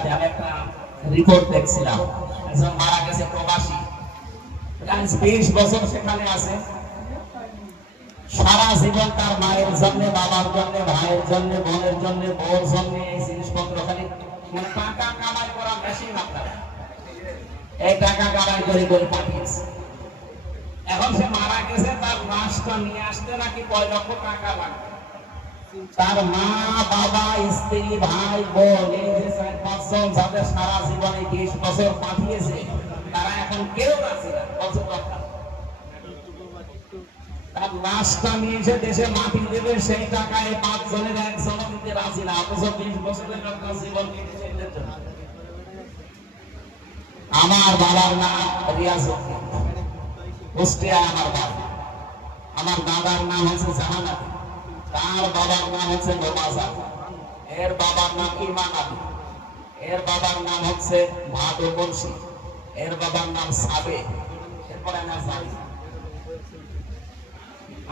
আমেরিকাতে আমি একটা রিপোর্ট দেখছিলাম। একজন মারা গেছে প্রবাসী। বিশ বছর সেখানে আছে। সারা জীবন তার মায়ের জন্য, বাবার জন্য, ভাইয়ের জন্য, বোনের জন্য, বউর জন্য এই জিনিসপত্র খালি মানে টাকা কামাই করা মেশিন আপনারা। এই টাকা কামাই করে করে পাঠিয়েছে। এখন সে মারা গেছে, তার লাশটা নিয়ে আসতে নাকি কয় লক্ষ টাকা লাগবে? তার মা, বাবা, স্ত্রী, ভাই, বোন, এই যে চার, পাঁচজন যাদের সারা জীবনে বিশ বছর পাঠিয়েছে, তারা এখন কেউ আছে না। আমার বাবার নাম আমার দাদার নাম হচ্ছে জাহানাত তার বাবার নাম হচ্ছে নমাজাদ এর বাবার নাম ইমান এর বাবার নাম হচ্ছে ভাদু বংশী এর বাবার নাম সাবে। এরপরে না।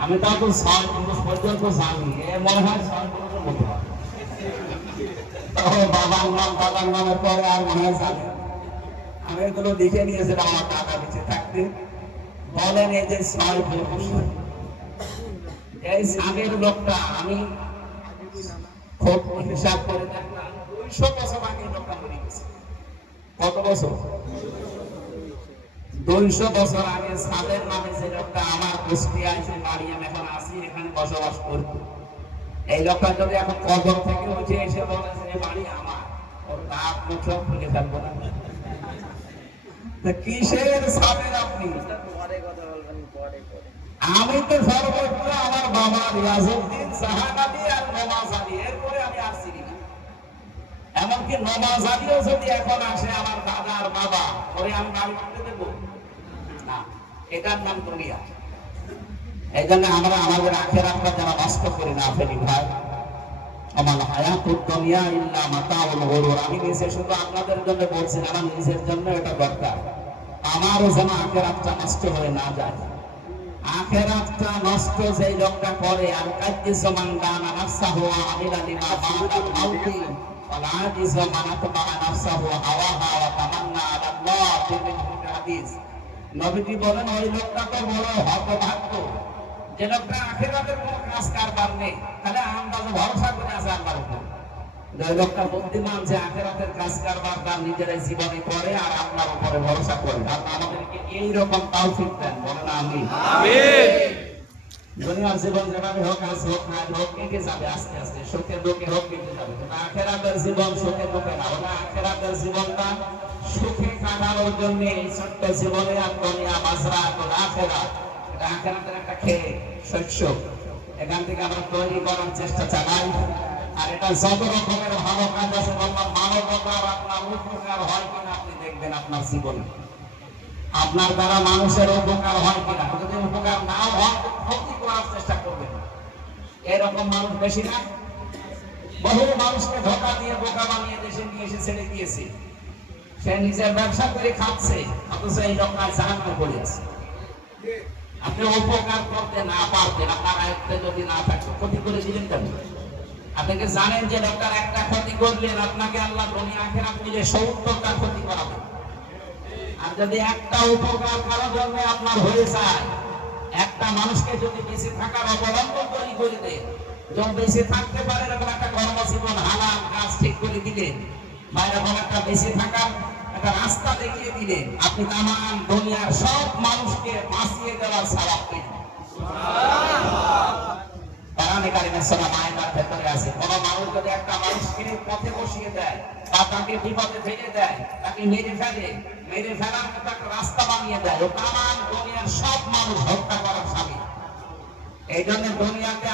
আমি তো ছয় পুরুষ পর্যন্ত জানি। এ মনে হয় হয়। বাবার নাম, বাবার নামের পরে আর মনে হয় জানি আমি এগুলো লিখে নিয়েছিলাম আমার টাকা বেঁচে থাকতে বলেন এই যে ছয় পুরুষ। সাবের লোকটা, আমি হিসাব করে দুইশো বছর আগে লোকটা মরে গেছে। কত বছর? দুইশো বছর আগে সাবের নামে যে লোকটা আমার কুষ্টিয়ায় যে বাড়ি এখন আসি এখানে বসবাস করব এই লোকটা যদি এখন কবর থেকে উঠে এসে বলে যে বাড়ি আমার, ওর দাঁত মুখ সব খুলে না। কিসের সাবের আপনি পরে কথা বলবেন পরে পরে আমি তো সর্বত্র আমার বাবা রিয়াজউদ্দিন আলী আর নমাজ আলী এরপরে আমি আর চিনি না। এমনকি নমাজ আলীও যদি এখন আসে আমার দাদা আর বাবা ওরে আমি বাড়ি করতে দেবো? না, এটার নাম দুনিয়া। এই জন্য আমরা আমাদের আখের আপনার যারা নষ্ট করে না ফেলি ভাই। আমার হায়াতুদ দুনিয়া ইল্লা মাতাউল গুরুর। আমি নিজে শুধু আপনাদের জন্য বলছি, আমার নিজের জন্য এটা দরকার। আমারও যেন আখেরাতটা নষ্ট হয়ে না যায়। আখেরাতটা নষ্ট যেই লোকটা করে আর কাদ্দিস মান দানা নাফসাহু আমিলা লিমা বা'দাল মাউতি। ওয়াল আজিজ মান আতবা নাফসাহু হাওয়াহা ওয়া তামান্না হাদিস। নবীজি বলেন, ওই লোকটা তো বড় হতভাগ্য। যে লোকটা আখেরাতের কোনো কাজ কারবার নেই, তাহলে আন্দাজে ভরসা করে আছে আল্লাহর উপর। লোকটা বুদ্ধিমান যে আখেরাতের কাজ কারবার তার নিজেরাই জীবনে করে আর আপনার উপরে ভরসা করে। আল্লাহ আমাদেরকে এইরকম তৌফিক দেন বলেন আমি দুনিয়ার জীবন যেভাবে হোক আজ হোক না হোক কেটে যাবে আস্তে আস্তে সুখের দুঃখে হোক কেটে যাবে। কিন্তু আখেরাতের জীবন সুখে দুঃখে না ওটা আখেরাতের জীবনটা সুখে কাটানোর জন্য এই ছোট্ট জীবনে আর দুনিয়া বাসরা কোন আখেরা এটা আখেরাতের একটা খেয়ে শস্য। এখান থেকে আমরা তৈরি করার চেষ্টা চালাই। আর এটা যত রকমের ভালো কাজ আছে আপনার উপকার হয় আপনি দেখবেন আপনার জীবনে। আপনার দ্বারা মানুষের উপকার হয় কিনা। যদি উপকার না হয় ক্ষতি করার চেষ্টা করবেন এরকম মানুষ বেশি না। বহু মানুষকে ধোকা দিয়ে বোকা বানিয়ে দেশে নিয়ে এসে ছেড়ে দিয়েছে। সে নিজের ব্যবসা করে খাচ্ছে, অথচ এই লোকটা জাহান্নামে পড়েছে আপনি উপকার করতে না পারতেন, আপনার আয়ত্তে যদি না থাকতো, ক্ষতি করে দিলেন কেন? আপনি কি জানেন যে লোকটার একটা ক্ষতি করলেন আপনাকে আল্লাহ দুনিয়া আখেরাত মিলে সত্তরটা ক্ষতি করাবে? আর যদি একটা উপকার কারোর জন্য আপনার হয়ে যায়, একটা মানুষকে যদি বেঁচে থাকার অবলম্বন তৈরি করে দেয় যখন বেঁচে থাকতে পারে, এরকম একটা কর্মজীবন হালাল কাজ ঠিক করে দিলেন, বা এরকম একটা বেঁচে থাকার একটা রাস্তা দেখিয়ে দিলেন, আপনি তাম দুনিয়ার সব মানুষকে বাঁচিয়ে দেওয়ার স্বভাব পেলেন মানুষ পথে বসিয়ে দেয় তাকে দেয়, তাকে মেরে মেরে মতো একটা রাস্তা বানিয়ে দেয়। দুনিয়ার সব মানুষ স্বামী। এই জন্য দুনিয়াতে